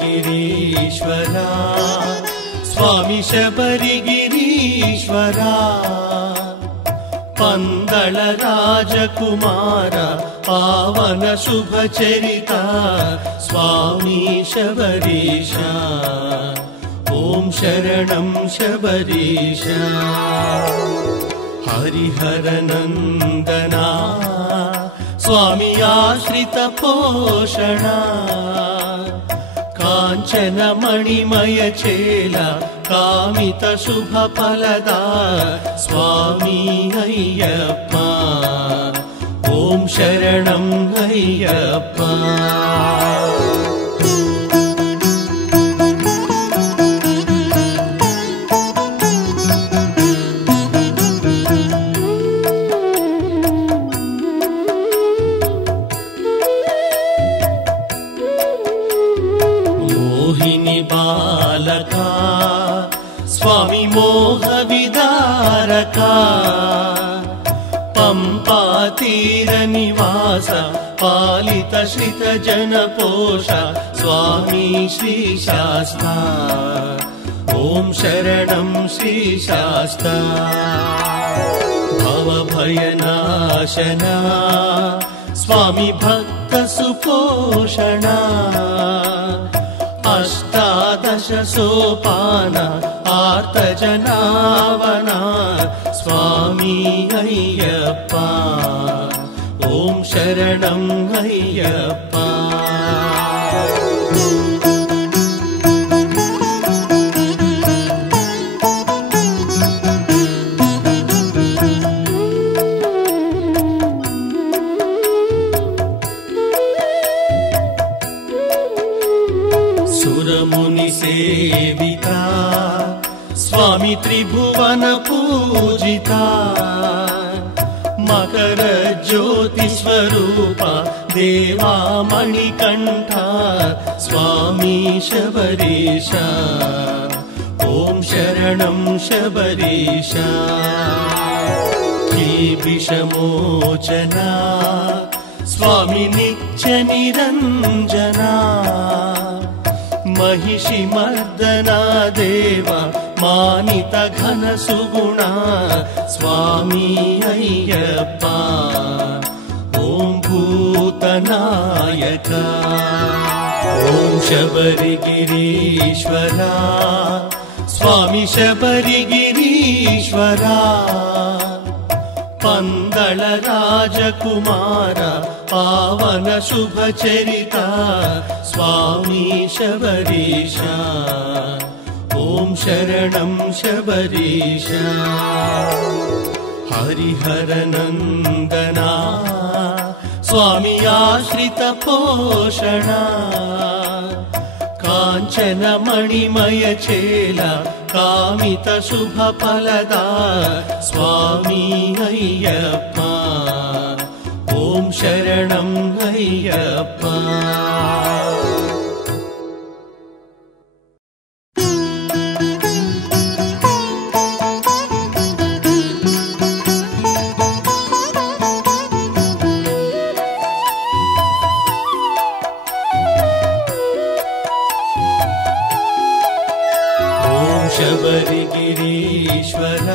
ಶಬರಿಗಿರೀಶ್ವರ ಸ್ವಾಮಿ ಶಬರಿಗಿರೀಶ್ವರ ಪಂದಳ ರಾಜಕುಮಾರ ಪಾವನ ಶುಭ ಚರಿತ ಸ್ವಾಮಿ ಶಬರೀಶ ಓಂ ಶರಣಂ ಶಬರೀಶ ಹರಿಹರನಂದನ ಸ್ವಾಮಿ ಆಶ್ರಿತ ಪೋಷಣ ಕಾಂಚನ ಮಣಿಮಯ ಚೇಲ ಕಾಮಿತ ಶುಭ ಫಲದ ಸ್ವಾಮಿ ಅಯ್ಯಪ್ಪ ಓಂ ಶರಣಂ ಅಯ್ಯಪ್ಪ ಬಾಲಕ ಸ್ವಾಮಿ ಮೋಹ ವಿದಾರಕ ಪಂಪಾ ತೀರ ನಿವಾಸ ಪಾಲಿತ ಶ್ರಿತ ಜನಪೋಷ ಸ್ವಾಮಿ ಶ್ರೀಶಾಸ್ತ ಓಂ ಶರಣಂ ಶ್ರೀಶಾಸ್ತ ಭವಭಯನಾಶನ ಸ್ವಾಮಿ ಭಕ್ತ ಸುಪೋಷಣ ಅಷ್ಟಾದಶ ಸೋಪಾನ ಆರ್ತ ಜನಾವನ ಸ್ವಾಮಿ ಅಯ್ಯಪ್ಪ ಓಂ ಶರಣಂ ಅಯ್ಯಪ್ಪ ಸುರಮುನಿ ಸೇವಿತ ಸ್ವಾಮಿ ತ್ರಿಭುವನ ಪೂಜಿತ ಮಕರ ಜ್ಯೋತಿ ಸ್ವರೂಪ ದೇವಾ ಮಣಿಕಂಠ ಸ್ವಾಮಿ ಶಬರೀಶ ಓಂ ಶರಣಂ ಶಬರೀಶ ವಿಷಮೋಚನ ಸ್ವಾಮಿ ನಿತ್ಯ ನಿರಂಜನ महिषि मर्दना देव मानित घन सुगुण स्वामी अय्यप्प ओं भूतनायक ओं शबरिगिरीश्वर स्वामी शबरिगिरीश्वर पंदळ राजकुमार पावन शुभ चरित स्वामी शबरीश ओं शरणं शबरीश हरिहरनंदना स्वामी आश्रित पोषण कांचन मणिमय चेल कामित शुभ फलद स्वामी अय्यप्प ओं शरणं अय्यप्प शबरिगिरीश्वर